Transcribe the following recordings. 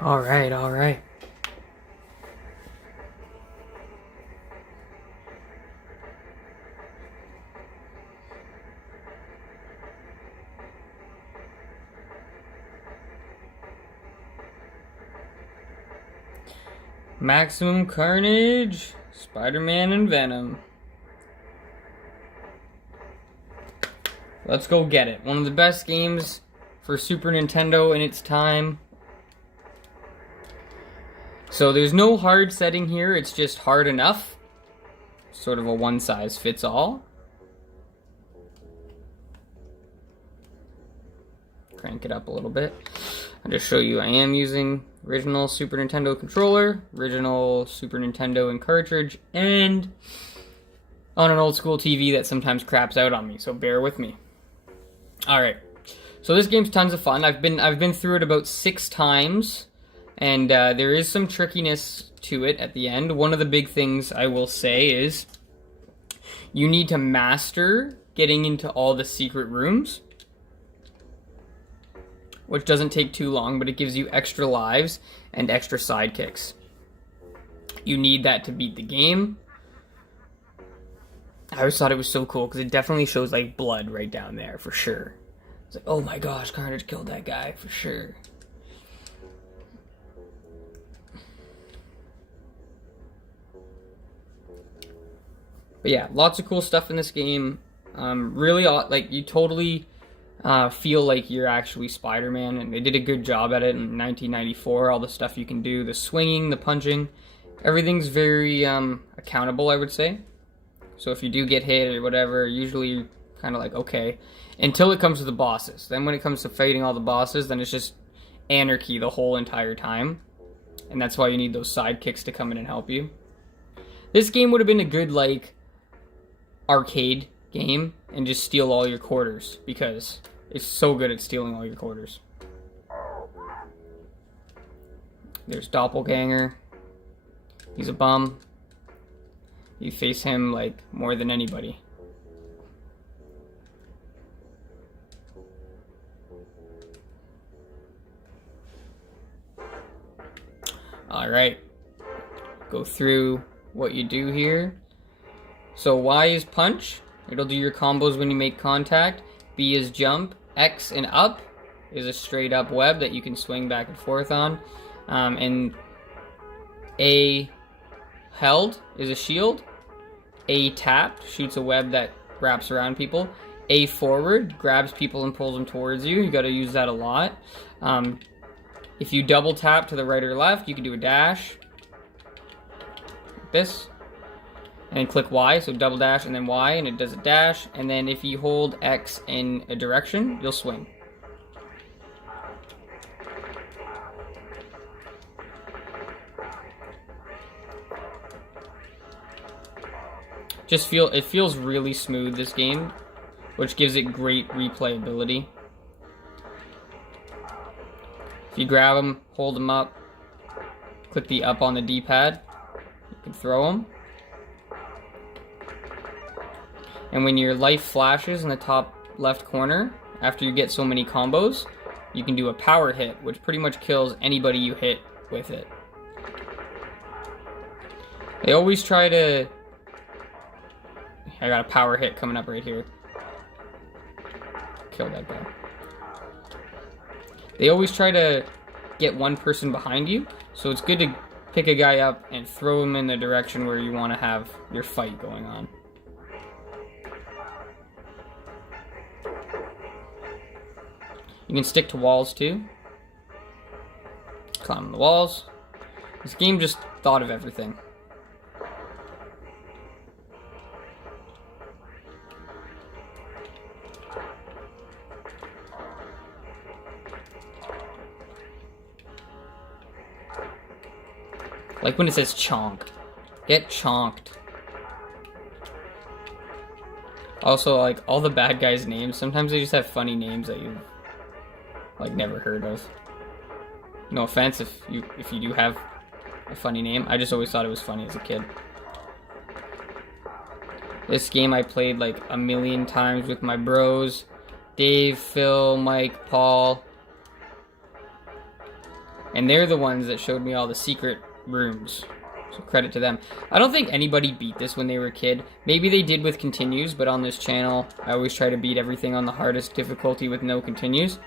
All right, all right. Maximum Carnage, Spider-Man, and Venom. Let's go get it. One of the best games for Super Nintendo in its time. So there's no hard setting here, it's just hard enough. Sort of a one-size-fits-all. Crank it up a little bit. I'll just show you I am using original Super Nintendo controller, original Super Nintendo and cartridge, and on an old school TV that sometimes craps out on me, so bear with me. Alright, so this game's tons of fun. I've been through it about 6 times, and there is some trickiness to it at the end. One of the big things I will say is you need to master getting into all the secret rooms, which doesn't take too long, but it gives you extra lives and extra sidekicks. You need that to beat the game. I always thought it was so cool because it definitely shows like blood right down there for sure. It's like, oh my gosh, Carnage killed that guy for sure. But yeah, lots of cool stuff in this game. Really, like, you totally feel like you're actually Spider-Man, and they did a good job at it in 1994. All the stuff you can do, the swinging, the punching, everything's very accountable, I would say. So if you do get hit or whatever, usually kind of like, okay, until it comes to the bosses. Then when it comes to fighting all the bosses, then it's just anarchy the whole entire time. And that's why you need those sidekicks to come in and help you. This game would have been a good, like, arcade game and just steal all your quarters, because it's so good at stealing all your quarters. There's Doppelganger. He's a bum. You face him like more than anybody. Alright. Go through what you do here. So Y is punch. It'll do your combos when you make contact. B is jump. X and up is a straight up web that you can swing back and forth on. And A held is a shield. A tapped shoots a web that wraps around people. A forward grabs people and pulls them towards you. You gotta use that a lot. If you double tap to the right or left, you can do a dash. Like this. And click Y, so double dash and then Y, and it does a dash. And then if you hold X in a direction, you'll swing. It feels really smooth, this game, which gives it great replayability. If you grab them, hold them up, click the up on the D-pad, you can throw them. And when your life flashes in the top left corner, after you get so many combos, you can do a power hit, which pretty much kills anybody you hit with it. They always try to... I got a power hit coming up right here. Kill that guy. They always try to get one person behind you, so it's good to pick a guy up and throw him in the direction where you want to have your fight going on. You can stick to walls too. Climb the walls. This game just thought of everything. Like when it says chonked. Get chonked. Also, like, all the bad guys' names, sometimes they just have funny names that you've, like, never heard of. No offense if you do have a funny name. I just always thought it was funny as a kid. This game I played like a million times with my bros. Dave, Phil, Mike, Paul. And they're the ones that showed me all the secret rooms. So credit to them. I don't think anybody beat this when they were a kid. Maybe they did with continues, but on this channel, I always try to beat everything on the hardest difficulty with no continues.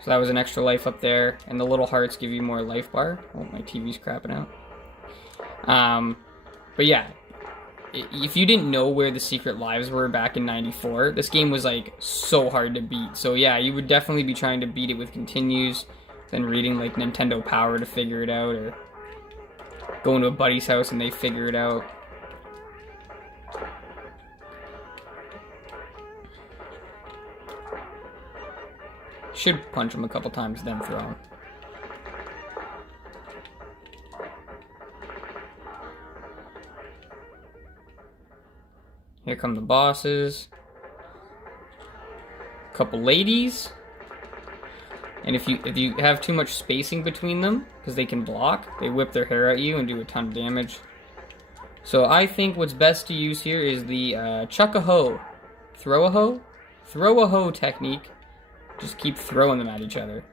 So that was an extra life up there. And the little hearts give you more life bar. Oh, my TV's crapping out. But yeah, if you didn't know where the secret lives were back in 94, this game was like so hard to beat. So yeah, you would definitely be trying to beat it with continues, then reading like Nintendo Power to figure it out, or going to a buddy's house and they figure it out. Should punch him a couple times, then throw him. Here come the bosses. A couple ladies. And if you have too much spacing between them, because they can block, they whip their hair at you and do a ton of damage. So I think what's best to use here is the chuck-a-hoe. Throw-a-hoe? Throw-a-hoe technique. Just keep throwing them at each other.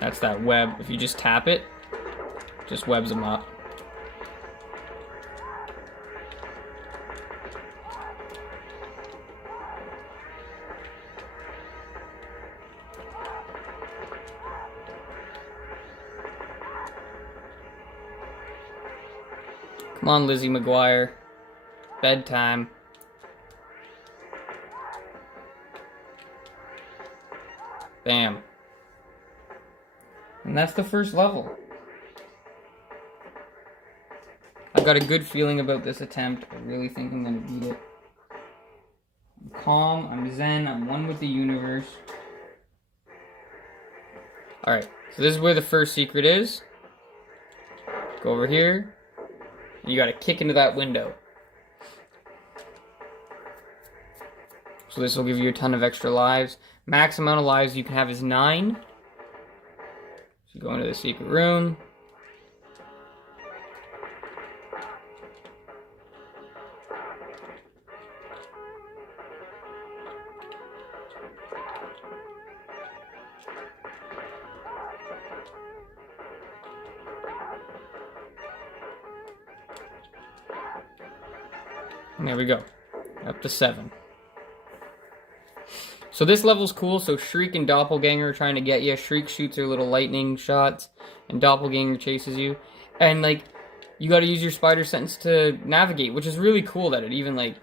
That's that web. If you just tap it, just webs them up. Come on, Lizzie McGuire. Bedtime. Bam. And that's the first level. I've got a good feeling about this attempt. I really think I'm going to beat it. I'm calm, I'm zen, I'm one with the universe. Alright, so this is where the first secret is. Go over here. And you got to kick into that window. So this will give you a ton of extra lives. Max amount of lives you can have is 9. So go into the secret room. And there we go. Up to 7. So this level's cool. So Shriek and Doppelganger are trying to get you. Shriek shoots her little lightning shots, and Doppelganger chases you. And like, you got to use your spider sense to navigate, which is really cool. That it even like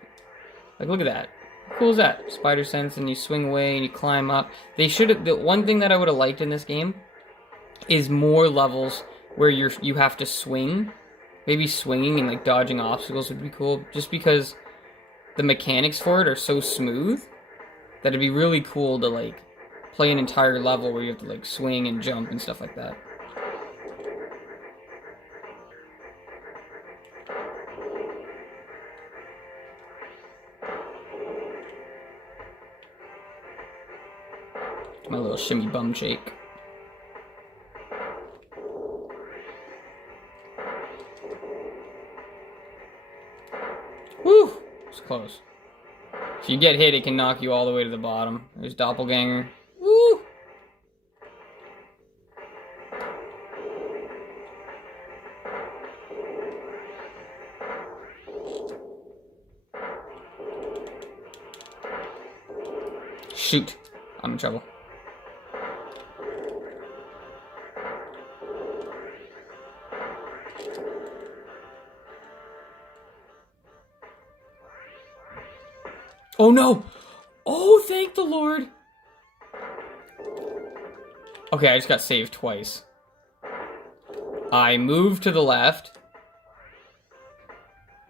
look at that. How cool is that? Spider sense, and you swing away and you climb up. They should have. The one thing that I would have liked in this game is more levels where you have to swing. Maybe swinging and like dodging obstacles would be cool. Just because the mechanics for it are so smooth. That it'd be really cool to like play an entire level where you have to like swing and jump and stuff like that. My little shimmy bum shake. Woo! It's close. If you get hit, it can knock you all the way to the bottom. There's Doppelganger. Woo! Shoot. I'm in trouble. Oh no! Oh, thank the Lord! Okay, I just got saved twice. I moved to the left.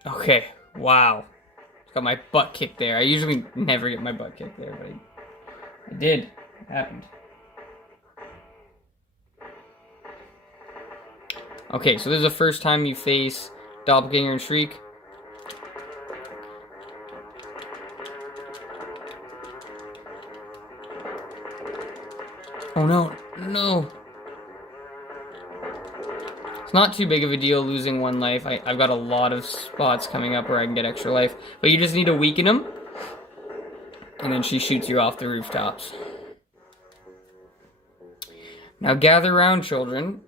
Okay, wow. Just got my butt kicked there. I usually never get my butt kicked there, but I did. It happened. Okay, so this is the first time you face Doppelganger and Shriek. Oh no, no. It's not too big of a deal losing 1 life. I've got a lot of spots coming up where I can get extra life. But you just need to weaken him. And then she shoots you off the rooftops. Now gather round, children.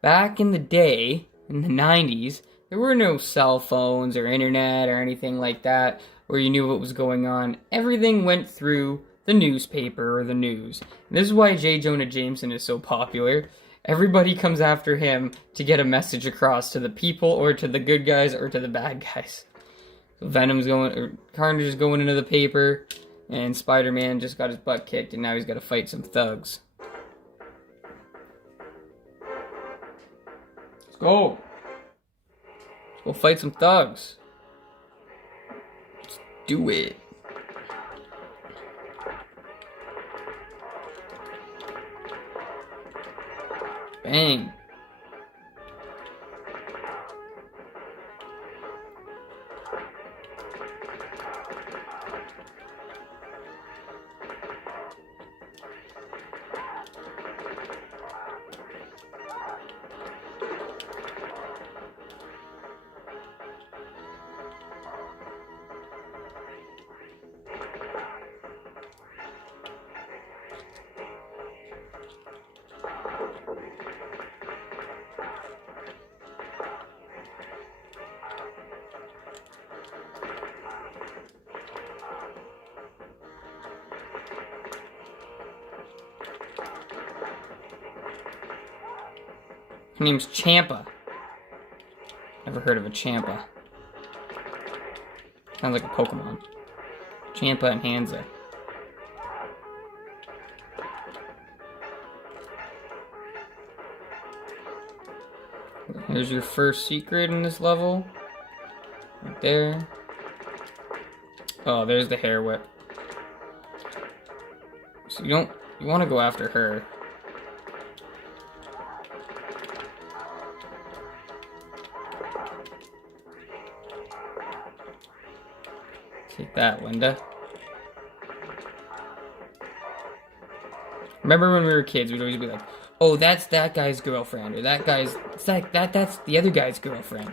Back in the day, in the 90s, there were no cell phones or internet or anything like that where you knew what was going on. Everything went through the newspaper or the news. And this is why J. Jonah Jameson is so popular. Everybody comes after him to get a message across to the people or to the good guys or to the bad guys. So Carnage is going into the paper, and Spider-Man just got his butt kicked, and now he's got to fight some thugs. Let's go. Let's go fight some thugs. Let's do it. Bang. Her name's Champa. Never heard of a Champa. Sounds like a Pokemon. Champa and Hansa. Here's your first secret in this level. Right there. Oh, there's the hair whip. So you want to go after her. Take that, Linda. Remember when we were kids, we'd always be like, oh, that's that guy's girlfriend, or that's the other guy's girlfriend.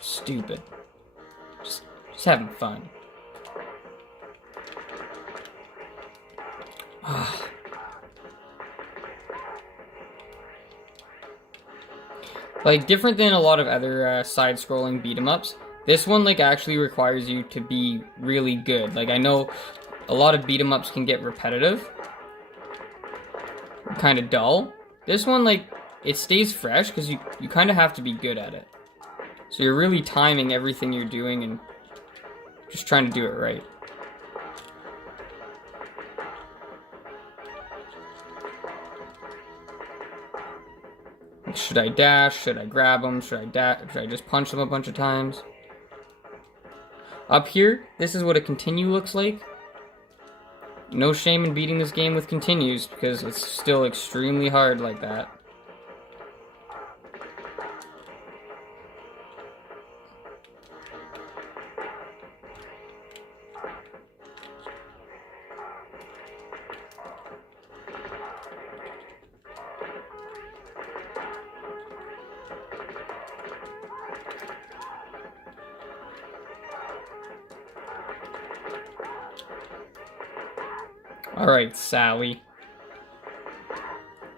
Stupid. Just having fun. Like, different than a lot of other side-scrolling beat-em-ups, this one, like, actually requires you to be really good. Like, I know a lot of beat-em-ups can get repetitive. Kind of dull. This one, like, it stays fresh because you kind of have to be good at it. So you're really timing everything you're doing and just trying to do it right. Should I dash? Should I grab them? Should I just punch them a bunch of times? Up here, this is what a continue looks like. No shame in beating this game with continues because it's still extremely hard like that. Alright, Sally.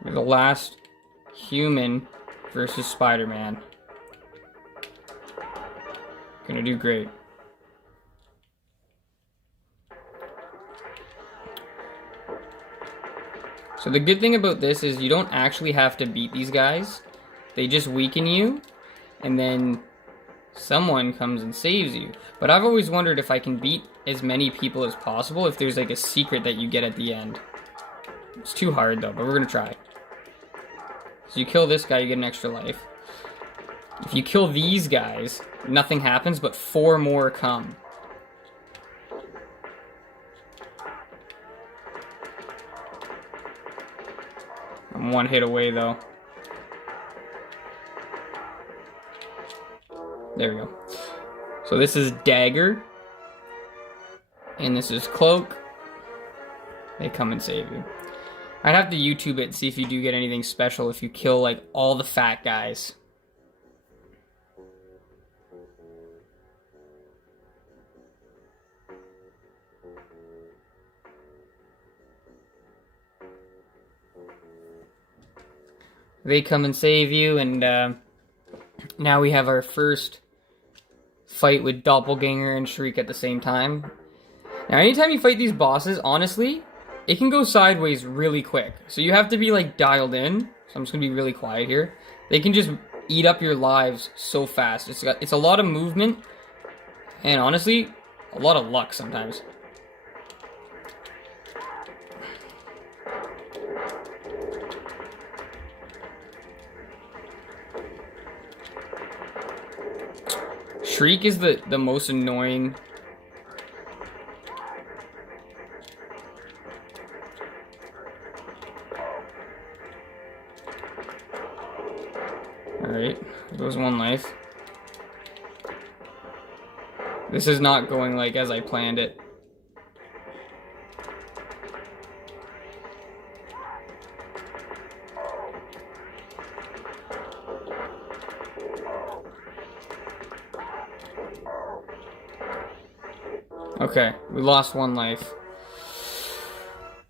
You're the last human versus Spider-Man. Gonna do great. So the good thing about this is you don't actually have to beat these guys. They just weaken you, and then someone comes and saves you. But I've always wondered if I can beat as many people as possible, if there's like a secret that you get at the end. It's too hard though, but we're gonna try. So you kill this guy, you get an extra life. If you kill these guys, nothing happens, but 4 more come. I'm 1 hit away though. There we go. So this is Dagger. And this is Cloak. They come and save you. I'd have to YouTube it and see if you do get anything special if you kill, like, all the fat guys. They come and save you, and now we have our first fight with Doppelganger and Shriek at the same time. Now, anytime you fight these bosses, honestly, it can go sideways really quick. So you have to be, like, dialed in. So I'm just going to be really quiet here. They can just eat up your lives so fast. It's a lot of movement, and honestly, a lot of luck sometimes. Shriek is the most annoying. Alright, there goes one life. This is not going like as I planned it. Okay, we lost one life.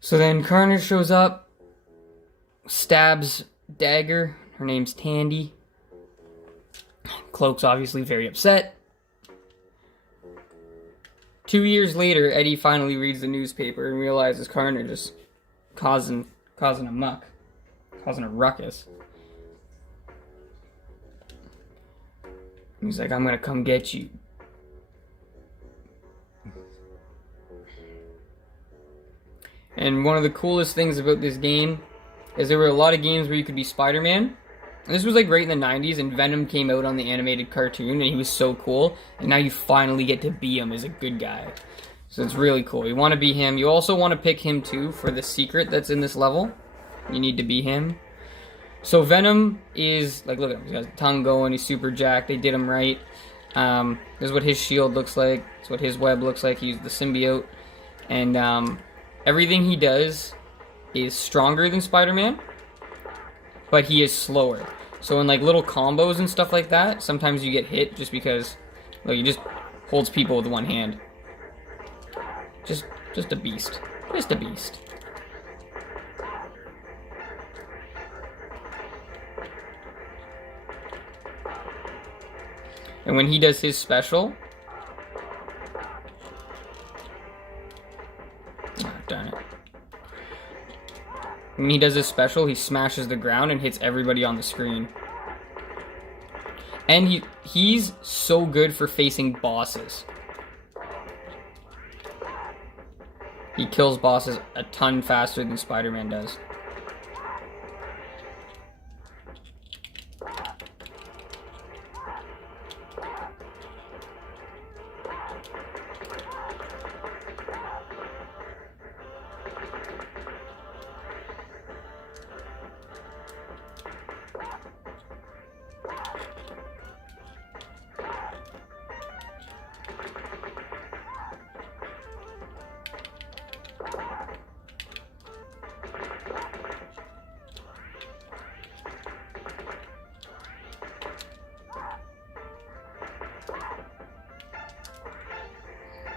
So then Carnage shows up, stabs Dagger. Her name's Tandy. Cloak's obviously very upset. 2 years later, Eddie finally reads the newspaper and realizes Carnage is causing a muck, causing a ruckus. He's like, I'm gonna come get you. And one of the coolest things about this game is there were a lot of games where you could be Spider-Man. And this was like right in the 90s, and Venom came out on the animated cartoon, and he was so cool. And now you finally get to be him as a good guy. So it's really cool. You want to be him. You also want to pick him too for the secret that's in this level. You need to be him. So Venom is, like, look at him. He's got his tongue going. He's super jacked. They did him right. This is what his shield looks like. It's what his web looks like. He's the symbiote. And everything he does is stronger than Spider-Man, but he is slower. So in like little combos and stuff like that, sometimes you get hit just because, look, he just holds people with one hand. Just a beast. Just a beast. And when he does his special, darn it. When he does his special, he smashes the ground and hits everybody on the screen. And he's so good for facing bosses. He kills bosses a ton faster than Spider-Man does.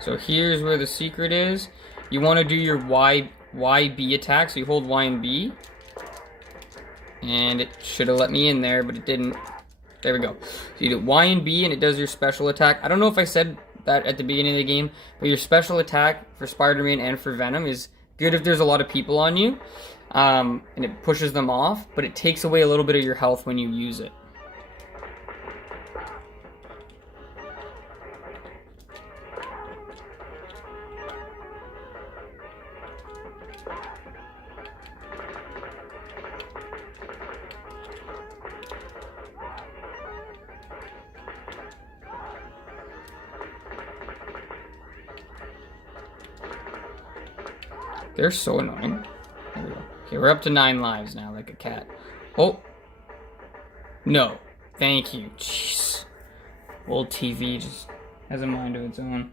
So here's where the secret is. You want to do your YB attack. So you hold Y and B. And it should have let me in there, but it didn't. There we go. So you do Y and B and it does your special attack. I don't know if I said that at the beginning of the game, but your special attack for Spider-Man and for Venom is good if there's a lot of people on you. And it pushes them off, but it takes away a little bit of your health when you use it. They're so annoying. There we go. Okay, we're up to 9 lives now, like a cat. Oh. No. Thank you. Jeez. Old TV just has a mind of its own.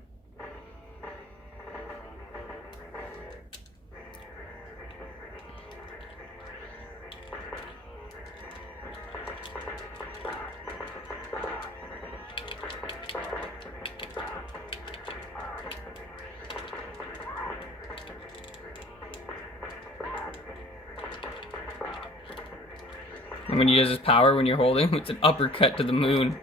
And when he does his power, when you're holding, it's an uppercut to the moon.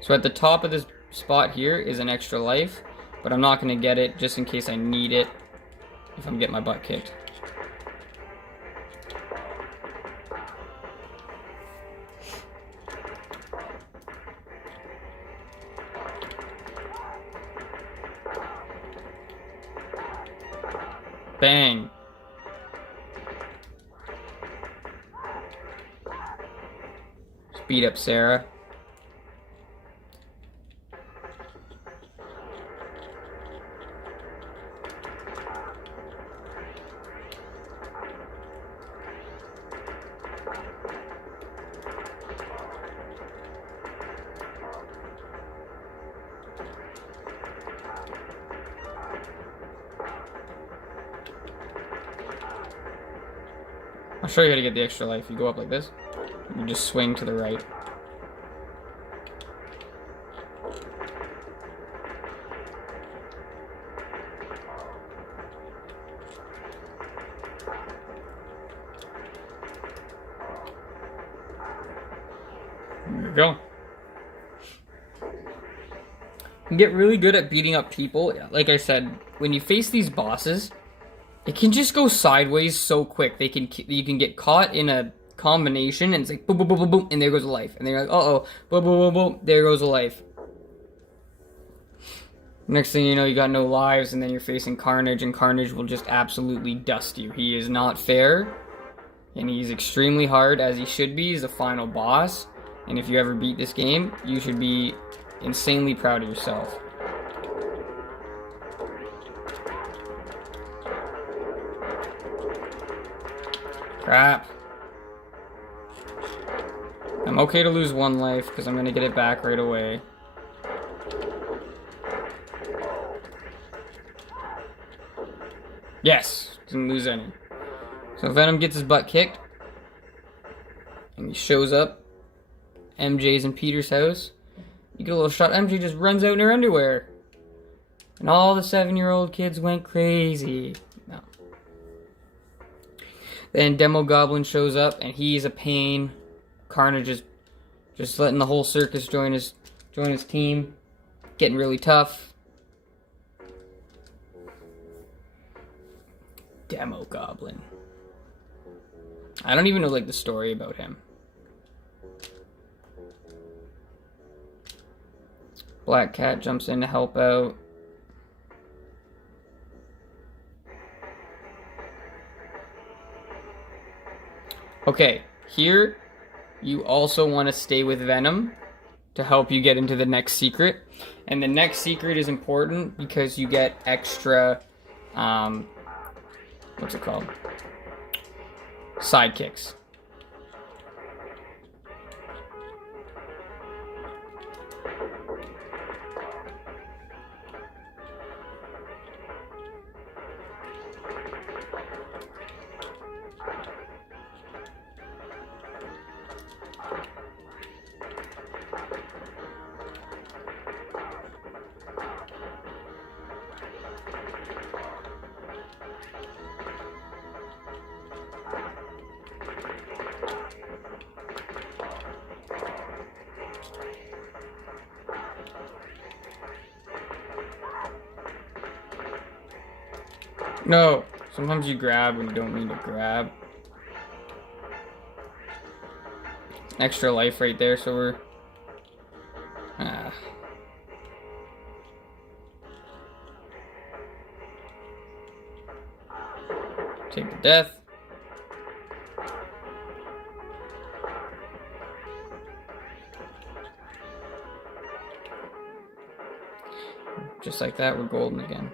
So at the top of this spot here is an extra life, but I'm not going to get it just in case I need it if I'm getting my butt kicked. Bang. Speed up Sarah. I'll show you how to get the extra life. You go up like this, you just swing to the right. There you go. You get really good at beating up people. Like I said, when you face these bosses, it can just go sideways so quick. You can get caught in a combination, and it's like boom, boom, boom, boom, boom, and there goes a life. And they're like, uh-oh, boom, boom, boom, boom, there goes a life. Next thing you know, you got no lives, and then you're facing Carnage, and Carnage will just absolutely dust you. He is not fair, and he's extremely hard, as he should be. He's the final boss, and if you ever beat this game, you should be insanely proud of yourself. Crap. I'm okay to lose one life because I'm going to get it back right away. Yes, didn't lose any. So Venom gets his butt kicked. And he shows up. MJ's in Peter's house. You get a little shot. MJ just runs out in her underwear. And all the 7-year-old kids went crazy. No. Then Demo Goblin shows up, and he's a pain. Carnage is just letting the whole circus join his team. Getting really tough. Demo Goblin. I don't even know like the story about him. Black Cat jumps in to help out. Okay, here you also want to stay with Venom to help you get into the next secret. And the next secret is important because you get extra, what's it called? Sidekicks. No, sometimes you grab when you don't mean to grab. Extra life right there, so we're... Take the death. Just like that, we're golden again.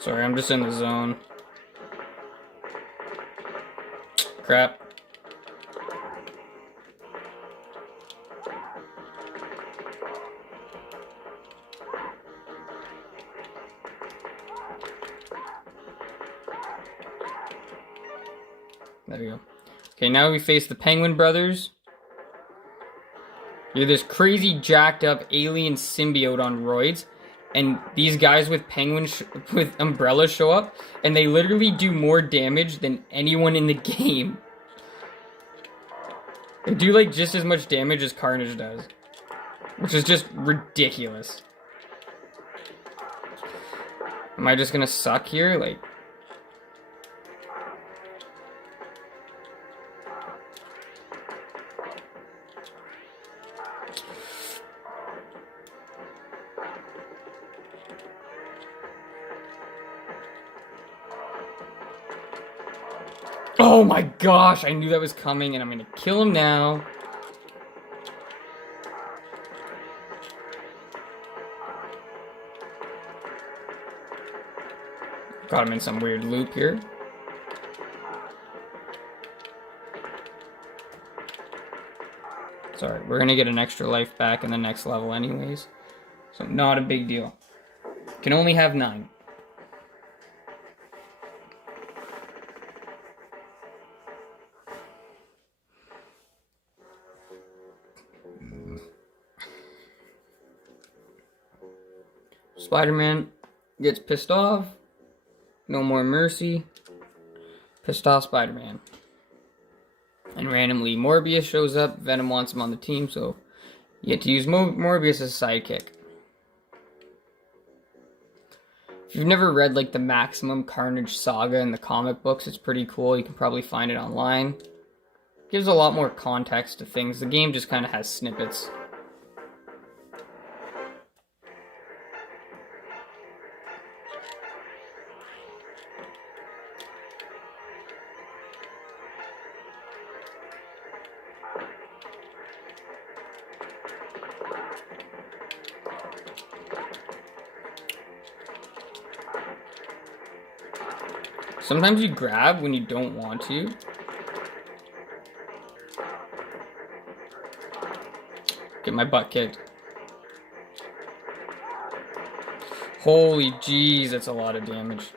Sorry, I'm just in the zone. Crap. There we go. Okay, now we face the Penguin Brothers. You're this crazy jacked up alien symbiote on roids, and these guys with with umbrellas show up, and they literally do more damage than anyone in the game. They do like just as much damage as Carnage does, which is just ridiculous. Am I just gonna suck here? Like, oh my gosh, I knew that was coming, and I'm gonna kill him now. Got him in some weird loop here. Sorry, we're gonna get an extra life back in the next level anyways. So not a big deal. Can only have 9. Spider-Man gets pissed off. No more mercy. Pissed off Spider-Man. And randomly Morbius shows up. Venom wants him on the team, so you get to use Morbius as a sidekick. If you've never read like the Maximum Carnage saga in the comic books, it's pretty cool. You can probably find it online. Gives a lot more context to things. The game just kind of has snippets. Sometimes you grab when you don't want to. Get my butt kicked. Holy jeez, that's a lot of damage.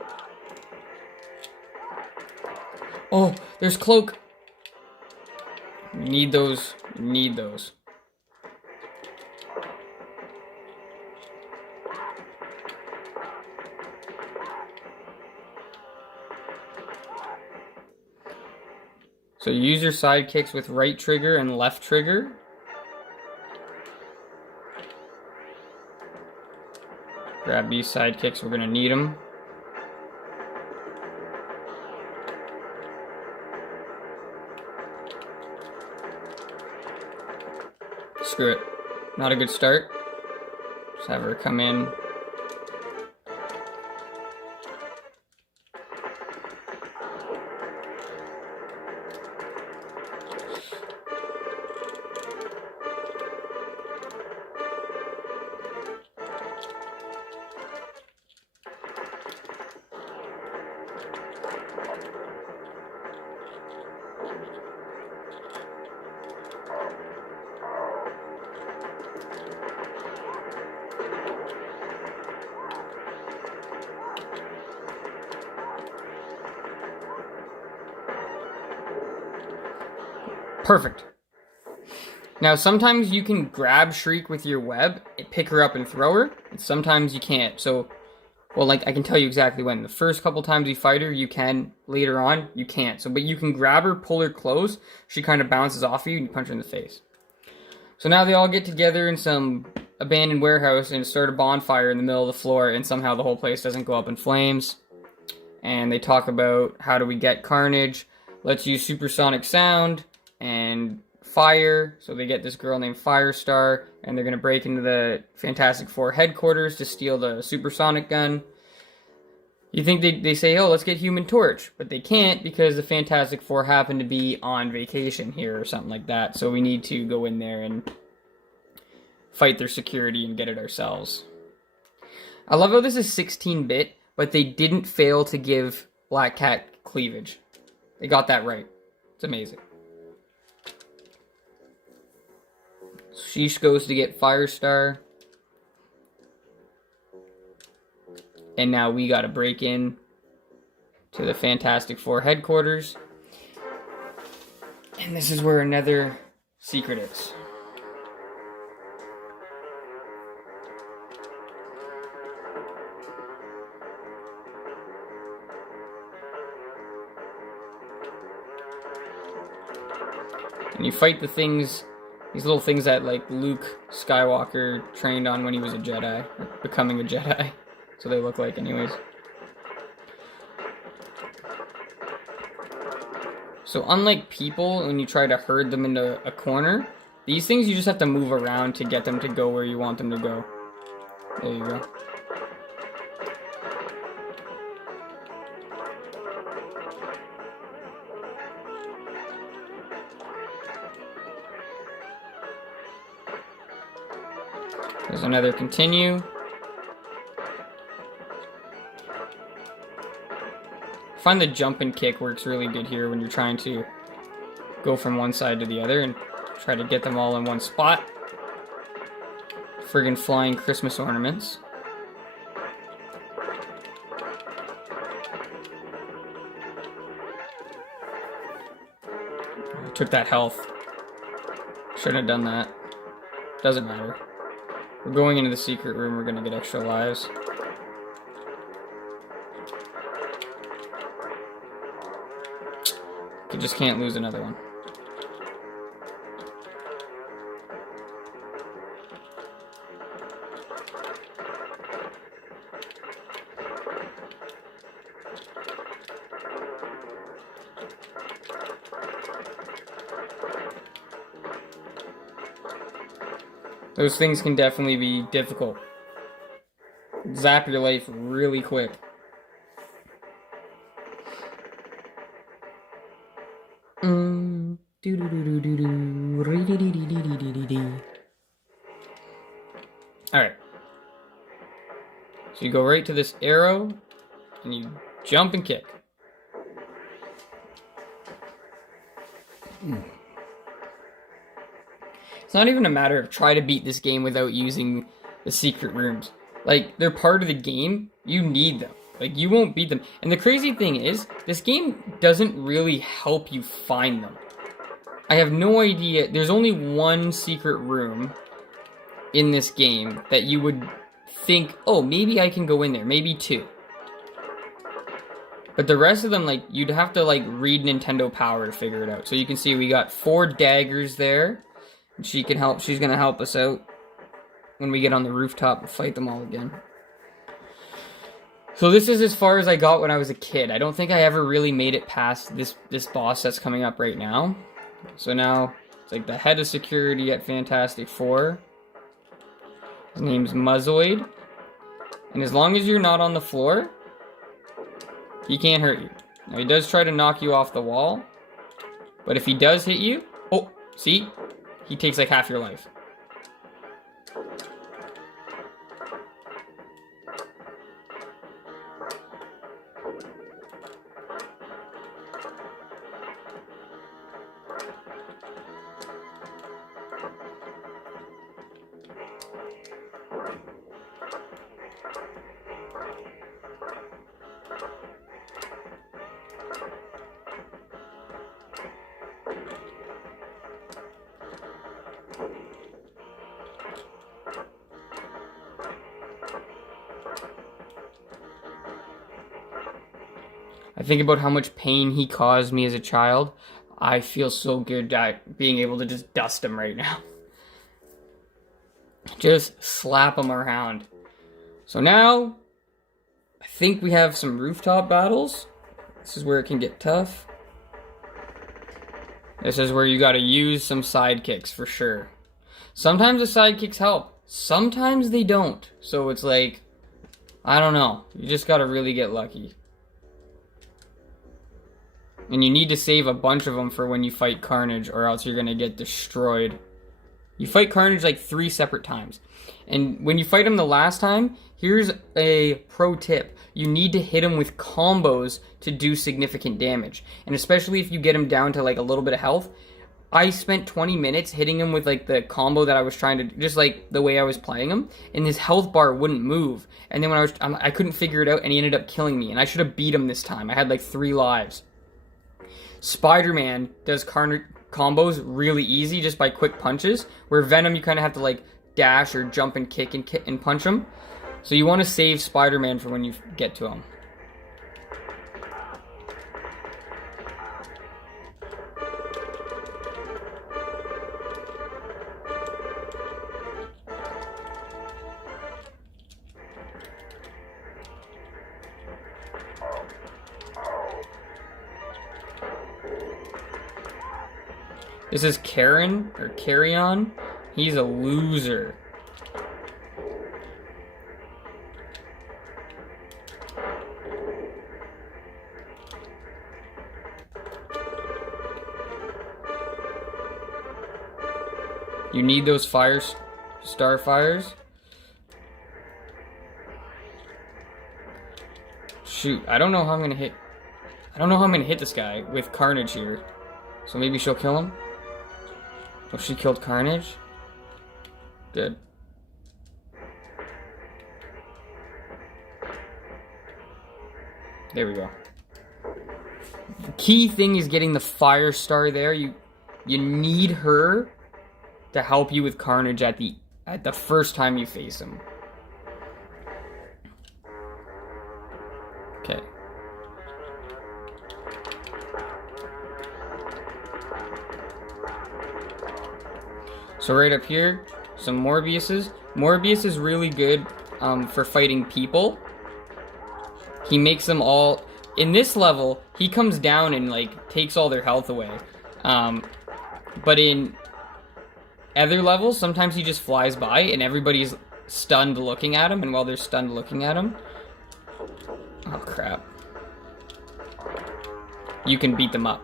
Oh, there's cloak. We need those. We need those. So you use your sidekicks with right trigger and left trigger. Grab these sidekicks, we're gonna need them. Screw it. Not a good start. Just have her come in. Perfect. Now, sometimes you can grab Shriek with your web, pick her up and throw her, and sometimes you can't. So, well, like, I can tell you exactly when. The first couple times you fight her, you can. Later on, you can't. So, but you can grab her, pull her close, she kind of bounces off you, and you punch her in the face. So now they all get together in some abandoned warehouse and start a bonfire in the middle of the floor, and somehow the whole place doesn't go up in flames. And they talk about, how do we get Carnage? Let's use supersonic sound and fire. So they get this girl named Firestar, and they're going to break into the Fantastic Four headquarters to steal the supersonic gun. You think they say, oh, let's get Human Torch, but they can't because the Fantastic Four happen to be on vacation here or something like that, so we need to go in there and fight their security and get it ourselves. I love how this is 16-bit, but they didn't fail to give Black Cat cleavage. They got that right. It's amazing. Sheesh goes to get Firestar. And now we gotta break in to the Fantastic Four headquarters. And this is where another secret is. And you fight the things, these little things that like Luke Skywalker trained on when he was a Jedi, or becoming a Jedi. So they look like anyways. So unlike people, when you try to herd them into a corner, these things you just have to move around to get them to go where you want them to go. There you go. There's another continue. I find the jump and kick works really good here when you're trying to go from one side to the other and try to get them all in one spot. Friggin' flying Christmas ornaments. I took that health. Shouldn't have done that. Doesn't matter. We're going into the secret room, we're gonna get extra lives. You just can't lose another one. Those things can definitely be difficult. Zap your life really quick. Alright. So you go right to this arrow, and you jump and kick. It's not even a matter of try to beat this game without using the secret rooms. Like, they're part of the game. You need them. Like, you won't beat them. And the crazy thing is, this game doesn't really help you find them. I have no idea. There's only one secret room in this game that you would think, oh, maybe I can go in there. Maybe two. But the rest of them, like, you'd have to, like, read Nintendo Power to figure it out. So you can see we got 4 daggers there. And she can help. She's going to help us out when we get on the rooftop and fight them all again. So this is as far as I got when I was a kid. I don't think I ever really made it past this boss that's coming up right now. So now, it's like the head of security at Fantastic Four. His name's Muzzoid. And as long as you're not on the floor, he can't hurt you. Now, he does try to knock you off the wall. But if he does hit you... Oh, see? He takes like half your life. I think about how much pain he caused me as a child. I feel so good at being able to just dust him right now. Just slap him around. So now, I think we have some rooftop battles. This is where it can get tough. This is where you gotta use some sidekicks for sure. Sometimes the sidekicks help. Sometimes they don't. So it's like, I don't know. You just gotta really get lucky. And you need to save a bunch of them for when you fight Carnage, or else you're gonna get destroyed. You fight Carnage like 3 separate times. And when you fight him the last time, here's a pro tip. You need to hit him with combos to do significant damage. And especially if you get him down to like a little bit of health. I spent 20 minutes hitting him with like the combo that I was trying to, just like the way I was playing him, and his health bar wouldn't move. And then when I couldn't figure it out, and he ended up killing me. And I should have beat him this time. I had like 3 lives. Spider-Man does Carnage combos really easy just by quick punches, where Venom you kind of have to like dash or jump and kick and punch him. So you want to save Spider-Man for when you get to him. This is Karen, or Carrion. He's a loser. You need those starfires. Shoot, I don't know how I'm gonna hit. I don't know how I'm gonna hit this guy with Carnage here. So maybe she'll kill him. Oh, she killed Carnage? Good. There we go. The key thing is getting the fire star there. You need her to help you with Carnage at the first time you face him. Okay. So right up here, some Morbiuses. Morbius is really good for fighting people. He makes them all... In this level, he comes down and like takes all their health away. But in other levels, sometimes he just flies by and everybody's stunned looking at him. And while they're stunned looking at him... Oh, crap. You can beat them up.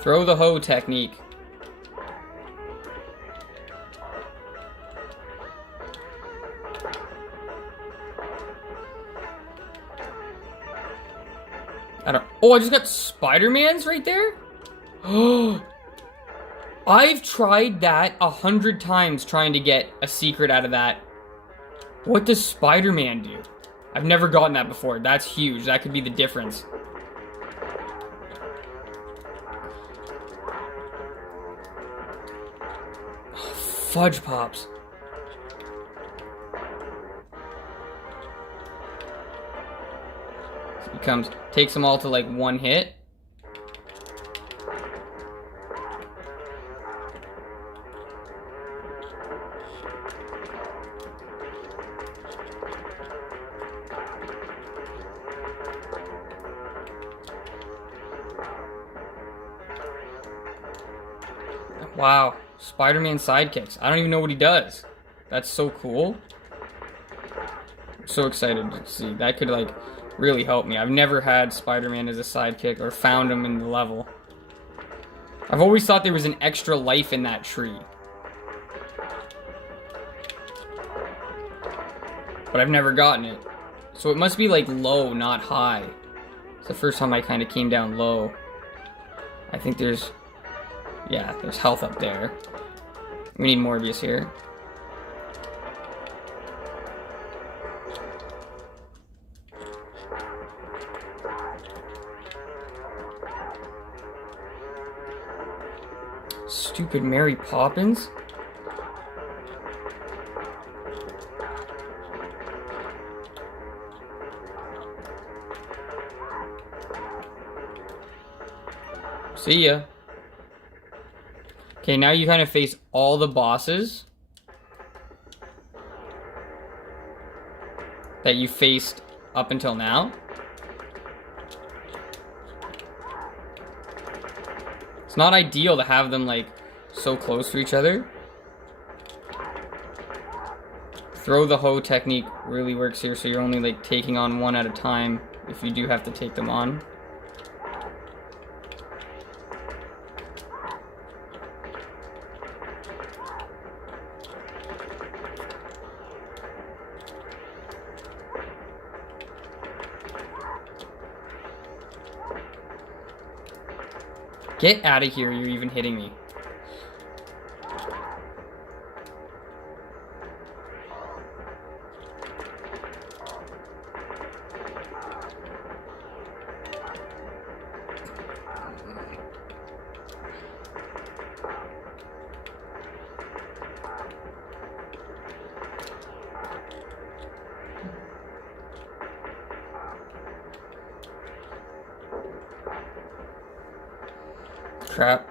Throw the hoe technique. Oh, I just got Spider-Man's right there? Oh, I've tried that 100 times trying to get a secret out of that. What does Spider-Man do? I've never gotten that before. That's huge. That could be the difference. Fudge pops. He comes, takes them all to like one hit. Wow. Spider-Man sidekicks. I don't even know what he does. That's so cool. I'm so excited to see. That could, like, really help me. I've never had Spider-Man as a sidekick or found him in the level. I've always thought there was an extra life in that tree. But I've never gotten it. So it must be, like, low, not high. It's the first time I kind of came down low. I think there's... Yeah, there's health up there. We need Morbius here. Stupid Mary Poppins? See ya. Okay, now you kind of face all the bosses that you faced up until now. It's not ideal to have them, like, so close to each other. Throw the hoe technique really works here, so you're only, like, taking on one at a time if you do have to take them on. Get out of here, you're even hitting me. Crap.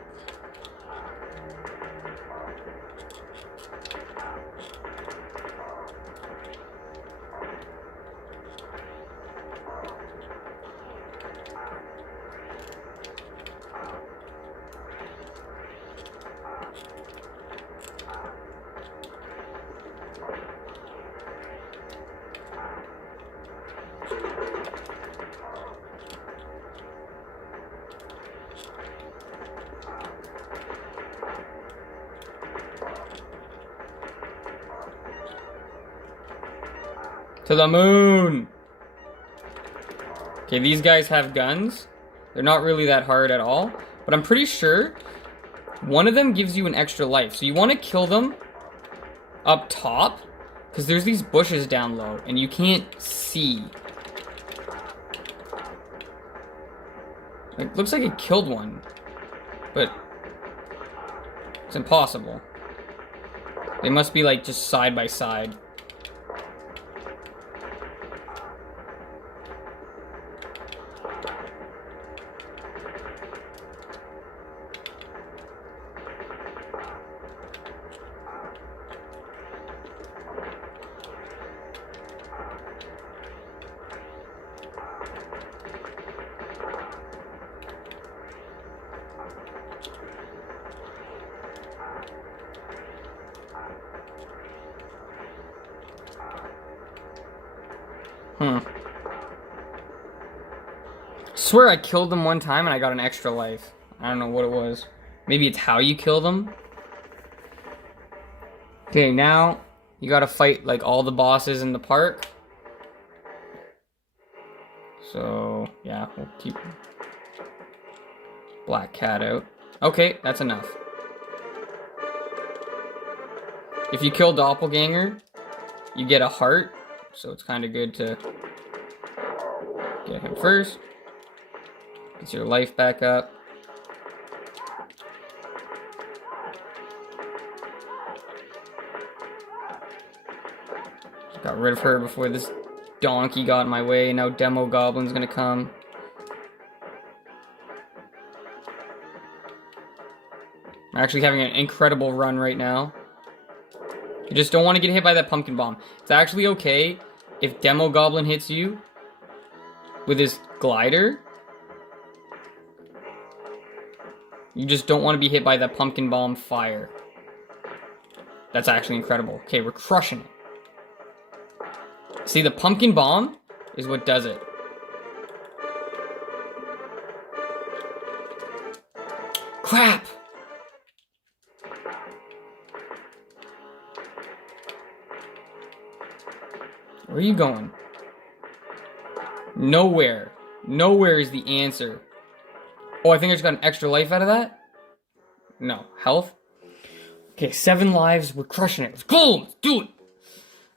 To the moon! Okay, these guys have guns. They're not really that hard at all. But I'm pretty sure one of them gives you an extra life. So you want to kill them up top. Because there's these bushes down low. And you can't see. It looks like it killed one. But it's impossible. They must be like just side by side. Swear I killed them one time and I got an extra life. I don't know what it was. Maybe it's how you kill them. Okay, now you gotta fight like all the bosses in the park. So yeah, we'll keep Black Cat out. Okay, that's enough. If you kill Doppelganger, you get a heart. So it's kind of good to get him first. Gets your life back up. Got rid of her before this donkey got in my way. Now Demo Goblin's gonna come. I'm actually having an incredible run right now. You just don't want to get hit by that pumpkin bomb. It's actually okay if Demo Goblin hits you with his glider. You just don't want to be hit by that pumpkin bomb fire. That's actually incredible. Okay, we're crushing it. See, the pumpkin bomb is what does it. Crap! Where are you going? Nowhere. Nowhere is the answer. Oh, I think I just got an extra life out of that? No. Health? Okay, 7 lives. We're crushing it. Let's go! Let's do it!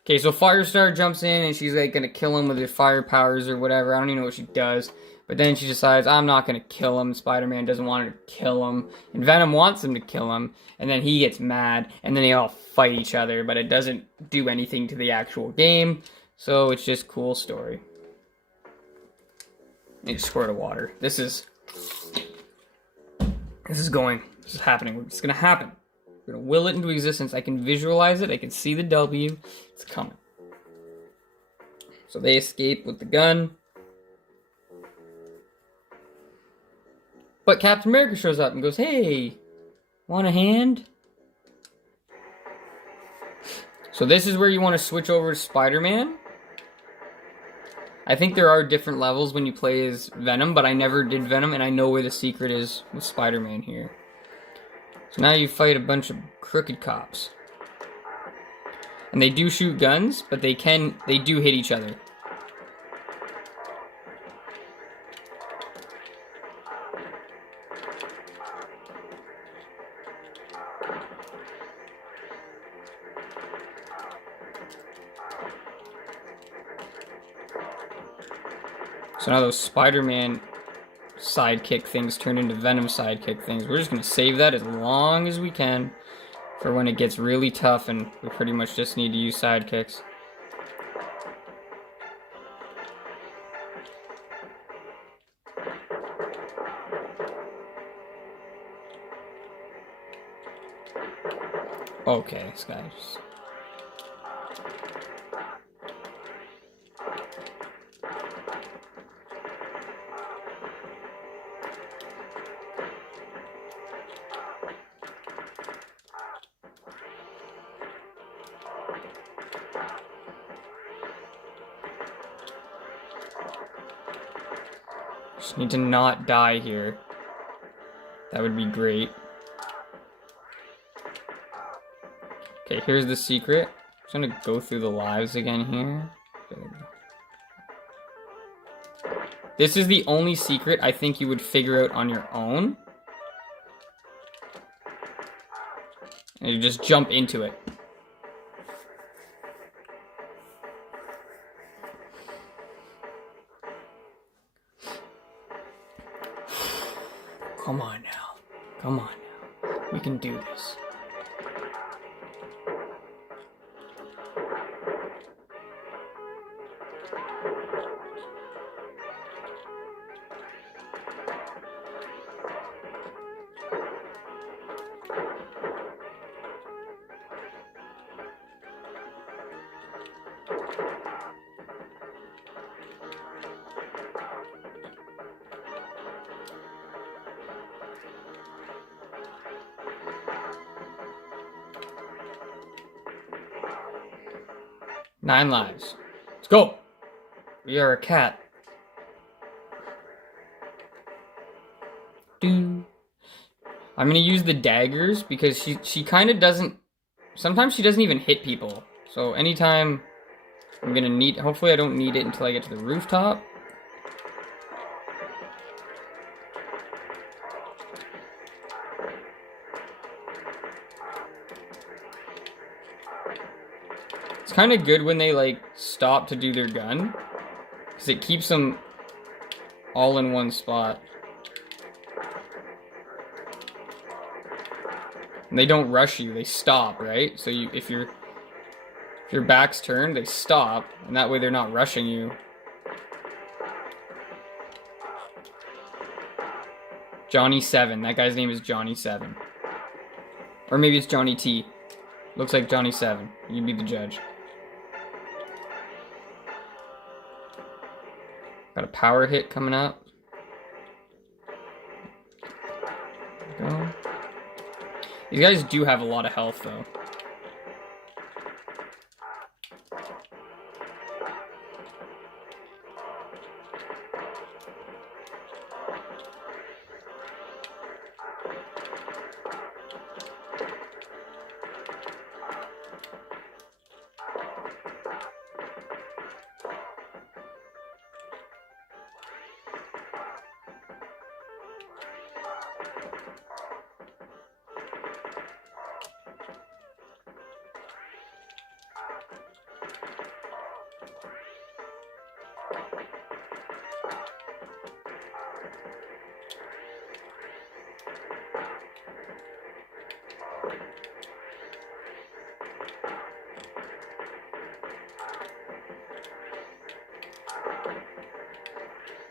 Okay, so Firestar jumps in and she's like gonna kill him with her fire powers or whatever. I don't even know what she does. But then she decides, I'm not gonna kill him. Spider-Man doesn't want her to kill him. And Venom wants him to kill him. And then he gets mad. And then they all fight each other. But it doesn't do anything to the actual game. So it's just cool story. I need a squirt of water. This is going. This is happening. It's gonna happen. We're gonna will it into existence. I can visualize it. I can see the W. It's coming. So they escape with the gun. But Captain America shows up and goes, "Hey, want a hand?" So this is where you want to switch over to Spider-Man. I think there are different levels when you play as Venom, but I never did Venom, and I know where the secret is with Spider-Man here. So now you fight a bunch of crooked cops. And they do shoot guns, but they do hit each other. So now those Spider-Man sidekick things turn into Venom sidekick things. We're just going to save that as long as we can for when it gets really tough and we pretty much just need to use sidekicks. Okay, this guy just... Just need to not die here. That would be great. Okay, here's the secret. I'm just gonna go through the lives again here. This is the only secret I think you would figure out on your own. And you just jump into it. Come on now. Come on now. We can do this. Nine lives. Let's go. We are a cat. I'm gonna use the daggers because she kind of doesn't. Sometimes she doesn't even hit people. So anytime I'm gonna need. Hopefully I don't need it until I get to the rooftop. It's kind of good when they like stop to do their gun, because it keeps them all in one spot. And they don't rush you, they stop, right? So if your back's turned, they stop, and that way they're not rushing you. Johnny 7, that guy's name is Johnny 7. Or maybe it's Johnny T. Looks like Johnny 7. You be the judge. Got a power hit coming up. There we go. These guys do have a lot of health, though.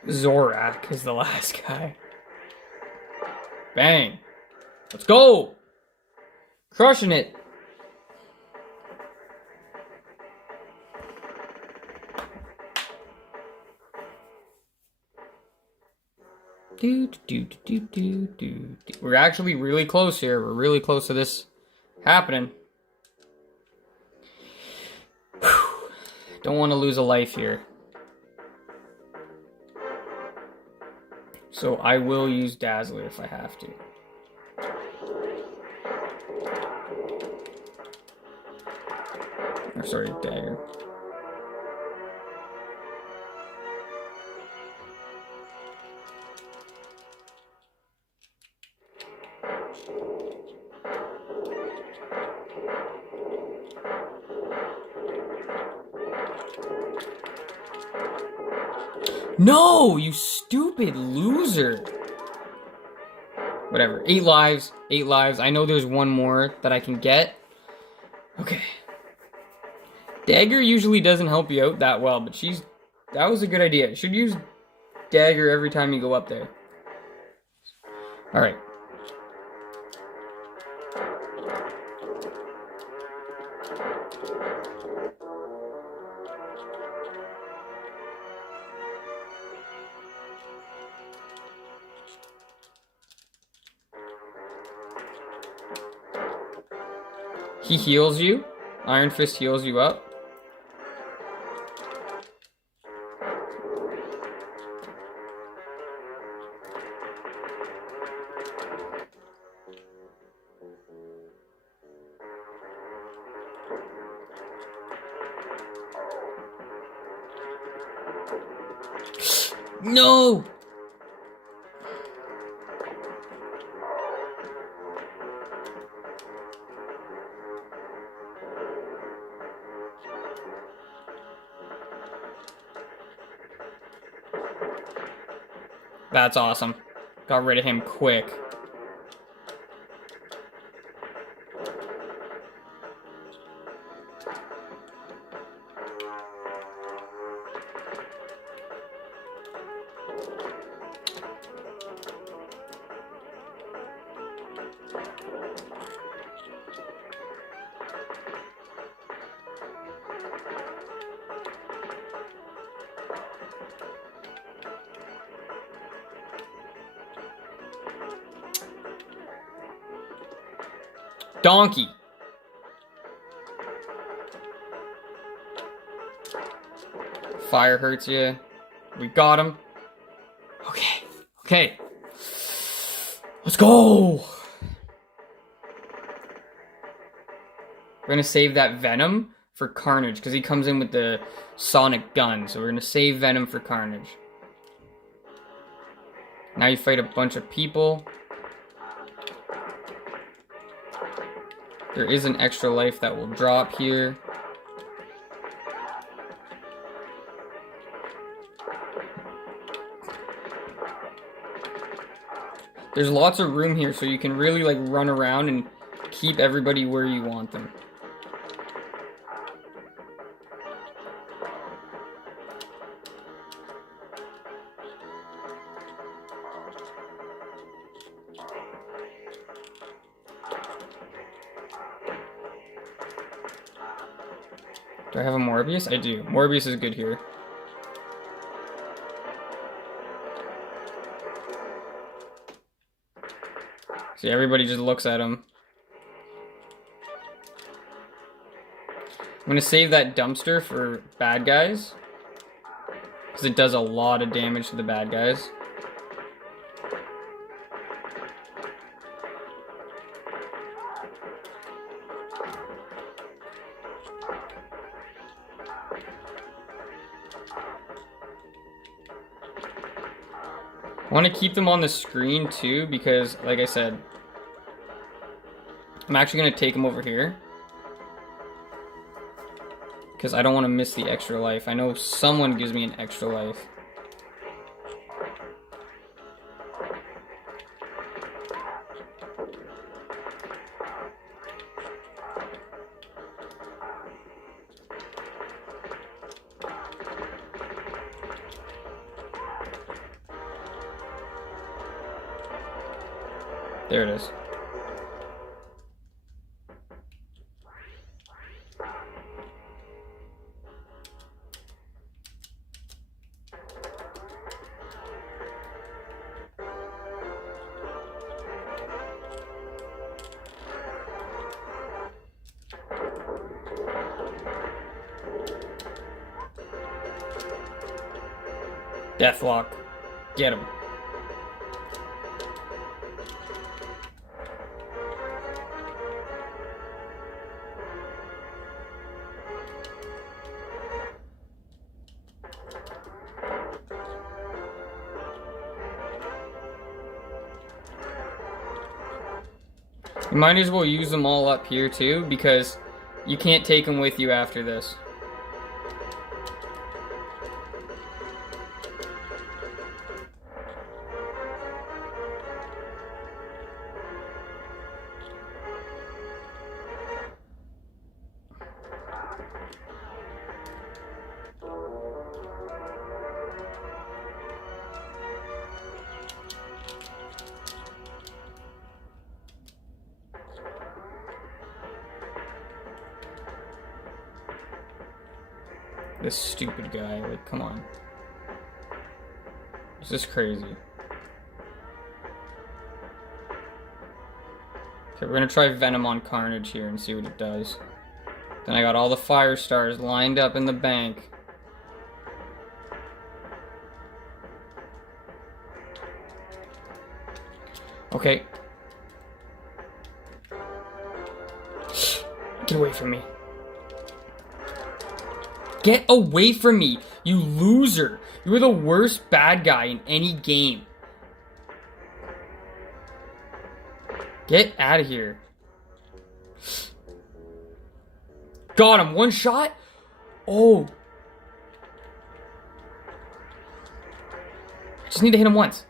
Zorak is the last guy. Bang. Let's go. Crushing it. We're actually really close here. We're really close to this happening. Don't want to lose a life here. So I will use Dazzler if I have to. Or sorry, Dagger. No, you stupid loser. Whatever. 8 lives. 8 lives. I know there's one more that I can get. Okay. Dagger usually doesn't help you out that well, but that was a good idea. You should use Dagger every time you go up there. Alright. He heals you. Iron Fist heals you up. No! That's awesome. Got rid of him quick. Donkey. Fire hurts you. We got him. Okay. Okay. Let's go. We're gonna save that Venom for Carnage because he comes in with the sonic gun. So we're gonna save Venom for Carnage. Now you fight a bunch of people. There is an extra life that will drop here. There's lots of room here, so you can really like run around and keep everybody where you want them. Do I have a Morbius? I do. Morbius is good here. See, everybody just looks at him. I'm gonna save that dumpster for bad guys, because it does a lot of damage to the bad guys. I want to keep them on the screen too because, like I said, I'm actually going to take them over here because I don't want to miss the extra life. I know someone gives me an extra life. There it is. Deathlock. Get him. You might as well use them all up here too, because you can't take them with you after this. This stupid guy, like, come on. This is crazy. Okay, we're gonna try Venom on Carnage here and see what it does. Then I got all the fire stars lined up in the bank. Okay. Get away from me. Get away from me, you loser. You are the worst bad guy in any game. Get out of here. Got him. One shot? Oh. Just need to hit him once.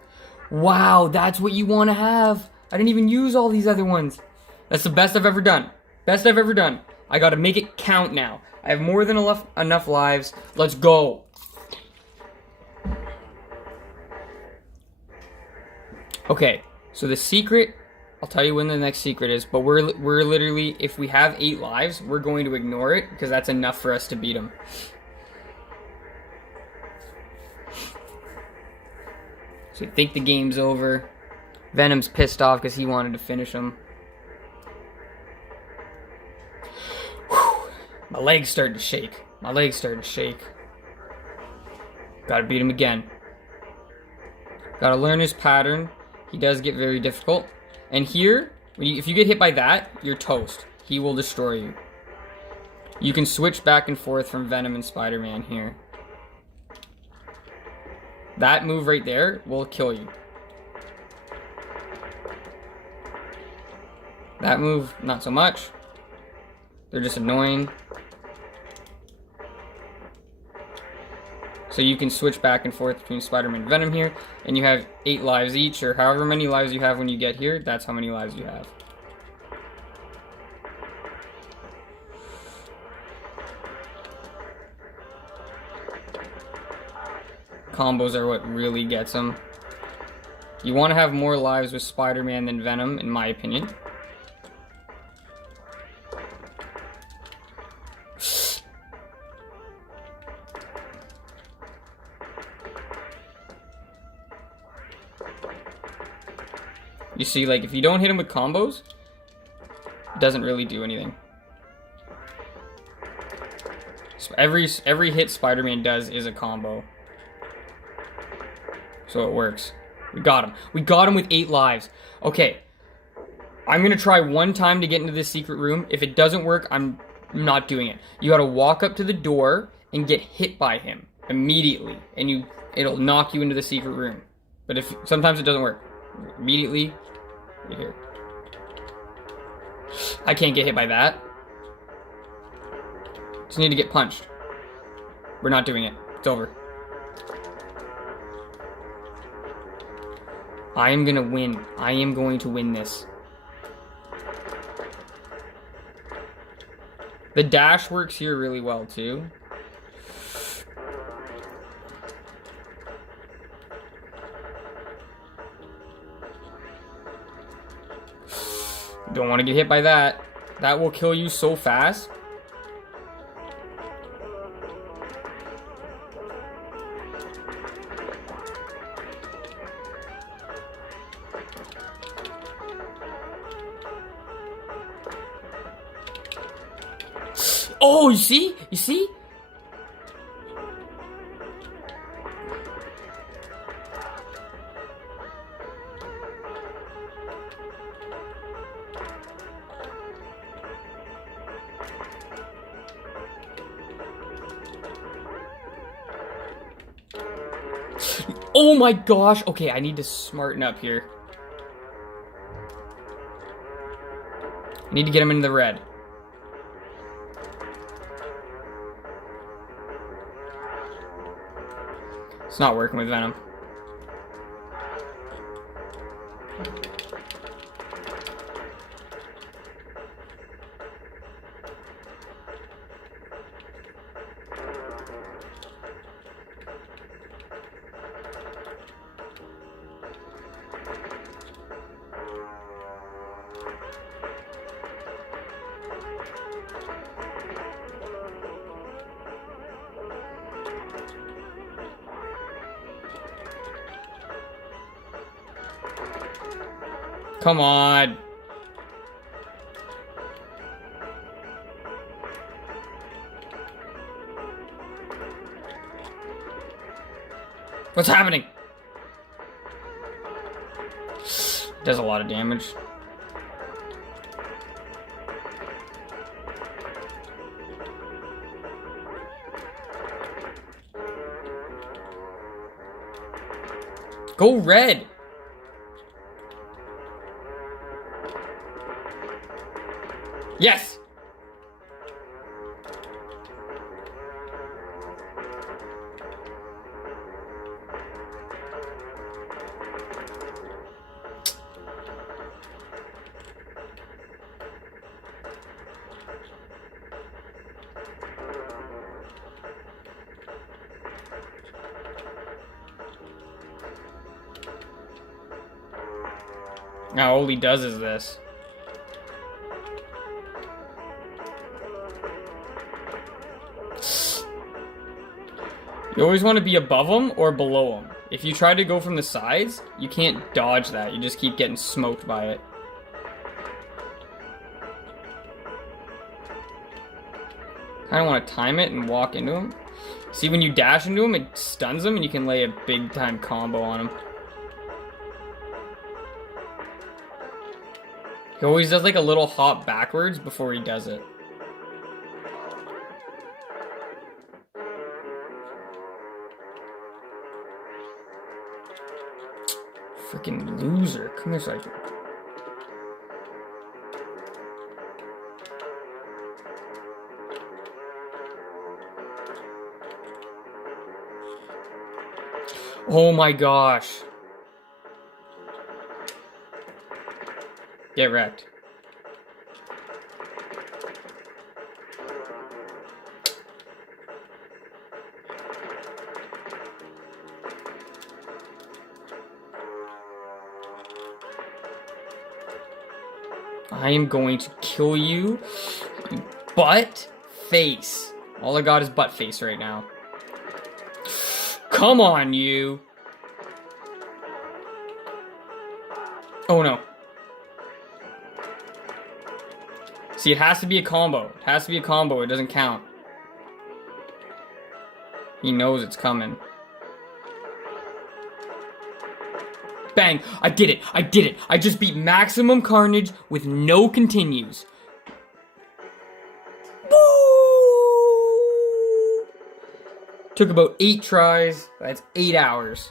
Wow, that's what you want to have. I didn't even use all these other ones. That's the best I've ever done. Best I've ever done. I gotta make it count now. I have more than enough lives. Let's go. Okay, so the secret, I'll tell you when the next secret is, but we're literally, if we have 8 lives, we're going to ignore it, because that's enough for us to beat him. So I think the game's over. Venom's pissed off because he wanted to finish him. My legs started to shake. My legs started to shake. Gotta beat him again. Gotta learn his pattern. He does get very difficult. And here, if you get hit by that, you're toast. He will destroy you. You can switch back and forth from Venom and Spider-Man here. That move right there will kill you. That move, not so much. They're just annoying. So you can switch back and forth between Spider-Man and Venom here, and you have 8 lives each, or however many lives you have when you get here, that's how many lives you have. Combos are what really gets them. You want to have more lives with Spider-Man than Venom, in my opinion. You see, like, if you don't hit him with combos, it doesn't really do anything. So every hit Spider-Man does is a combo. So it works. We got him. We got him with 8 lives. Okay. I'm going to try one time to get into this secret room. If it doesn't work, I'm not doing it. You got to walk up to the door and get hit by him immediately. And it'll knock you into the secret room. But if sometimes it doesn't work. Immediately, right here. I can't get hit by that. Just need to get punched. We're not doing it. It's over. I am gonna win. I am going to win this. The dash works here really well too. Don't want to get hit by that. That will kill you so fast. Oh, you see? You see? Oh my gosh. Okay, I need to smarten up here. I need to get him into the red. It's not working with Venom. Come on. What's happening? Does a lot of damage. Go red. Yes! Now all he does is this. You always want to be above them or below them. If you try to go from the sides, you can't dodge that. You just keep getting smoked by it. Kind of want to time it and walk into him. See, when you dash into him, it stuns him and you can lay a big time combo on him. He always does like a little hop backwards before he does it. Freaking loser. Come here so I can... Oh my gosh. Get wrecked. I am going to kill you, you butt face. All I got is butt face right now. Come on, you. Oh no. See, it has to be a combo. It has to be a combo. It doesn't count. He knows it's coming. Bang! I did it! I did it! I just beat maximum carnage with no continues. Woo! Took about 8 tries. That's 8 hours.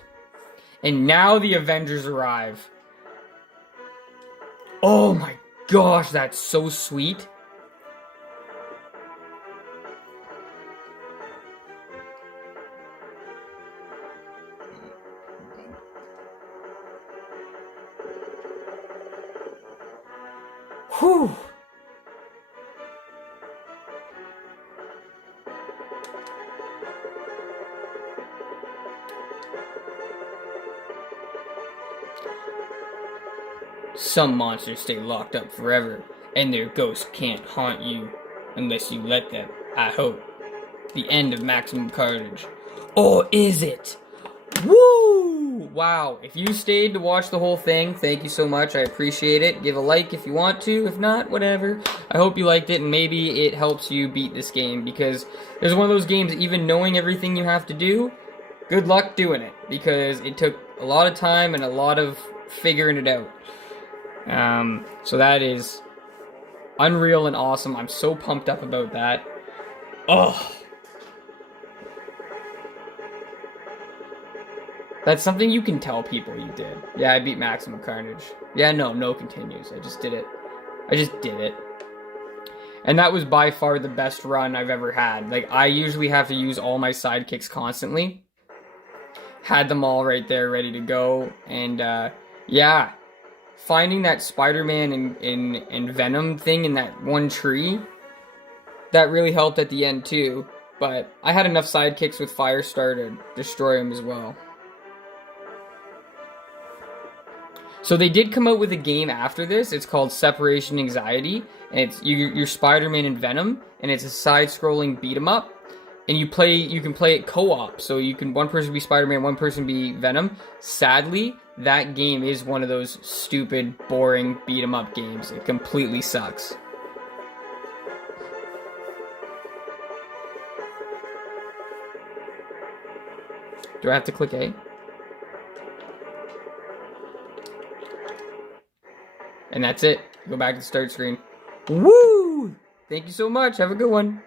And now the Avengers arrive. Oh my gosh, that's so sweet. Whew. Some monsters stay locked up forever, and their ghosts can't haunt you unless you let them, I hope. The end of Maximum Carnage. Or is it? Woo! Wow, if you stayed to watch the whole thing, thank you so much. I appreciate it. Give a like if you want to. If not, whatever. I hope you liked it, and maybe it helps you beat this game, because there's one of those games, even knowing everything you have to do, good luck doing it, because it took a lot of time and a lot of figuring it out. So that is unreal and awesome. I'm so pumped up about that. Oh. That's something you can tell people you did. Yeah, I beat Maximum Carnage. Yeah, no continues. I just did it. I just did it. And that was by far the best run I've ever had. Like, I usually have to use all my sidekicks constantly. Had them all right there ready to go. And, yeah. Finding that Spider-Man and Venom thing in that one tree, that really helped at the end too. But I had enough sidekicks with Firestar to destroy him as well. So they did come out with a game after this. It's called Separation Anxiety, and it's you're Spider-Man and Venom, and it's a side-scrolling beat 'em up. And you can play it co-op, so you can one person be Spider-Man, one person be Venom. Sadly, that game is one of those stupid, boring beat 'em up games. It completely sucks. Do I have to click A? And that's it. Go back to the start screen. Woo! Thank you so much. Have a good one.